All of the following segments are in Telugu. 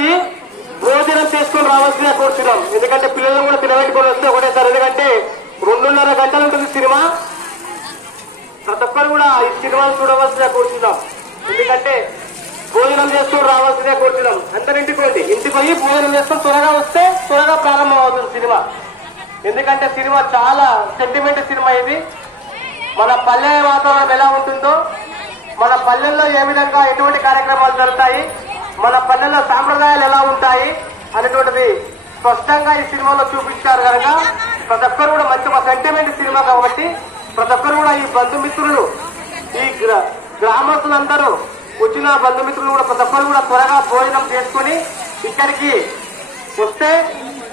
పోయి భోజనం చేసుకొని రావాల్సిందిగా కోరుతున్నాం. ఎందుకంటే పిల్లలను కూడా తినబెట్టుకొని వస్తే ఒకటేసారి, ఎందుకంటే 2.5 గంటలు ఉంటుంది సినిమా. ప్రతి ఒక్కరు కూడా ఈ సినిమాను చూడవలసిందిగా కోరుతున్నాం. ఎందుకంటే భోజనం చేసుకొని రావాల్సిందే కోరుతున్నాం. అందరింటికి పోండి, ఇంటికి పోయి భోజనం చేసుకొని త్వరగా వస్తే త్వరగా ప్రారంభం అవుతుంది సినిమా. ఎందుకంటే సినిమా చాలా సెంటిమెంట్ సినిమా ఇది. మన పల్లె వాతావరణం ఎలా ఉంటుందో, మన పల్లెల్లో ఏ విధంగా ఎటువంటి కార్యక్రమాలు జరుగుతాయి, మన పల్లెల్లో సాంప్రదాయాలు ఎలా ఉంటాయి అనేటువంటిది స్పష్టంగా ఈ సినిమాలో చూపించారు కనుక ప్రతి ఒక్కరు కూడా మంచి ఒక సెంటిమెంట్ సినిమా కాబట్టి ప్రతి ఒక్కరు కూడా ఈ బంధుమిత్రులు, ఈ గ్రామస్తులందరూ వచ్చిన బంధుమిత్రులు కూడా ప్రతి ఒక్కరు కూడా త్వరగా భోజనం చేసుకుని ఇక్కడికి వస్తే,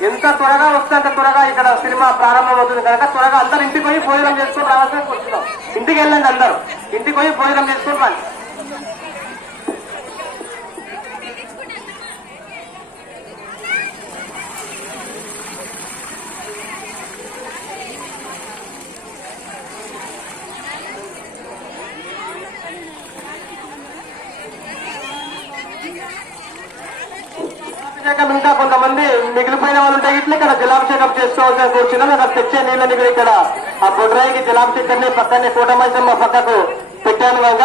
ఎంత త్వరగా వస్తే అంత త్వరగా ఇక్కడ సినిమా ప్రారంభం అవుతుంది కనుక త్వరగా అందరు ఇంటికి పోయి భోజనం చేసుకుని రావాల్సిన కూర్చున్నాం. ఇంటికి వెళ్ళండి, అందరూ ఇంటికి పోయి భోజనం చేసుకుని రండి. ఇంకా కొంతమంది మిగిలిపోయిన వాళ్ళు ఉంటే ఇట్లా ఇక్కడ జలాభిషేకం చేసుకోవాల్సిన కూర్చున్నాం. అక్కడ తెచ్చే నీళ్ళని ఇక్కడ ఆ బొడ్రాయికి జలాభిషేకాన్ని పక్కనే కోటమైసమ్మ పక్కకు పెట్టాను కనుక